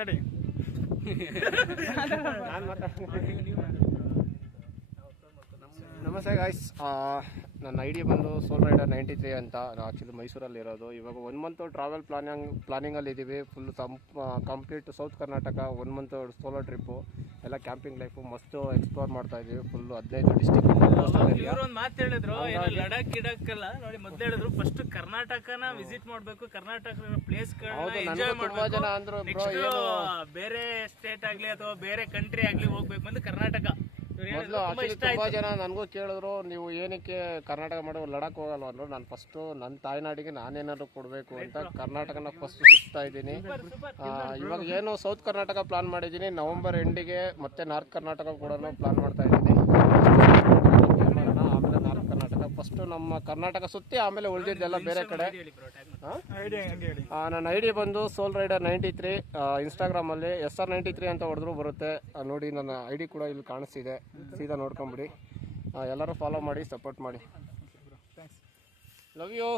ಮಾತಾಡಿ. ನಮಸ್ತೆ ಗಾಯ್ಸ್, ನನ್ನ ಐಡಿ ಬಂದು ಸೋಲ್ ರೈಡರ್ 93 ಅಂತ. ನಾವು ಆ್ಯಕ್ಚುಲಿ ಮೈಸೂರಲ್ಲಿ ಇರೋದು. ಇವಾಗ 1 ಮಂತ್ ಟ್ರಾವೆಲ್ ಪ್ಲಾನಿಂಗಲ್ಲಿ ಇದ್ದೀವಿ. Full complete south Karnataka 1 month solo trip, ಎಲ್ಲ ಕ್ಯಾಂಪಿಂಗ್ ಲೈಫು ಮಸ್ತ್ ಎಕ್ಸ್ಪ್ಲೋರ್ ಮಾಡ್ತಾ ಇದ್ದೀವಿ. Full 15 district. ಒಂದು ಮಾತು ಹೇಳಿದ್ರು, ಲಡಾಖ್ ಗಿಡಕ್ಕೆಲ್ಲ ನೋಡಿ ಮೊದಲು ಹೇಳಿದ್ರು ಫಸ್ಟ್ ಕರ್ನಾಟಕನ ವಿಸಿಟ್ ಮಾಡಬೇಕು, ಕರ್ನಾಟಕ ಪ್ಲೇಸ್ ಎಂಜಾಯ್ ಮಾಡಬೇಕು, ಬೇರೆ ಸ್ಟೇಟ್ ಆಗ್ಲಿ ಅಥವಾ ಬೇರೆ ಕಂಟ್ರಿ ಆಗ್ಲಿ ಹೋಗ್ಬೇಕು ಅಂದ್ರೆ ಕರ್ನಾಟಕ. ಮೊದಲು ಆಕ್ಚುಲಿ ತುಂಬ ಜನ ನನಗೂ ಕೇಳಿದ್ರು, ನೀವು ಏನಕ್ಕೆ ಕರ್ನಾಟಕ ಮಾಡೋ ಲಡಾಖ್ ಹೋಗಲ್ವ ಅಂದರು. ನಾನು ಫಸ್ಟು ನನ್ನ ತಾಯ್ನಾಡಿಗೆ ನಾನೇನಾದ್ರು ಕೊಡಬೇಕು ಅಂತ ಕರ್ನಾಟಕನ ಫಸ್ಟ್ ಸುತ್ತಾ ಇದ್ದೀನಿ. ಇವಾಗ ಏನು ಸೌತ್ ಕರ್ನಾಟಕ ಪ್ಲಾನ್ ಮಾಡಿದ್ದೀನಿ, ನವಂಬರ್ ಎಂಡಿಗೆ ಮತ್ತೆ ನಾರ್ತ್ ಕರ್ನಾಟಕ ಕೂಡ ಪ್ಲಾನ್ ಮಾಡ್ತಾ ಇದ್ದೀನಿ. ಆಮೇಲೆ ನಾರ್ತ್ ಕರ್ನಾಟಕ ಫಸ್ಟು ನಮ್ಮ ಕರ್ನಾಟಕ ಸುತ್ತಿ ಆಮೇಲೆ ಉಳಿದಿದ್ದೆಲ್ಲ ಬೇರೆ ಕಡೆ. ನನ್ನ ಐಡಿ ಬಂದು ಸೋಲ್ ರೈಡರ್ 93. ಇನ್ಸ್ಟಾಗ್ರಾಮಲ್ಲಿ SR93 ಅಂತ ಹೊಡೆದ್ರು ಬರುತ್ತೆ. ನೋಡಿ, ನನ್ನ ಐಡಿ ಕೂಡ ಇಲ್ಲಿ ಕಾಣಿಸ್ತಿದೆ, ಸೀದಾ ನೋಡ್ಕೊಂಬಿಡಿ. ಎಲ್ಲರೂ ಫಾಲೋ ಮಾಡಿ, ಸಪೋರ್ಟ್ ಮಾಡಿ. Love you.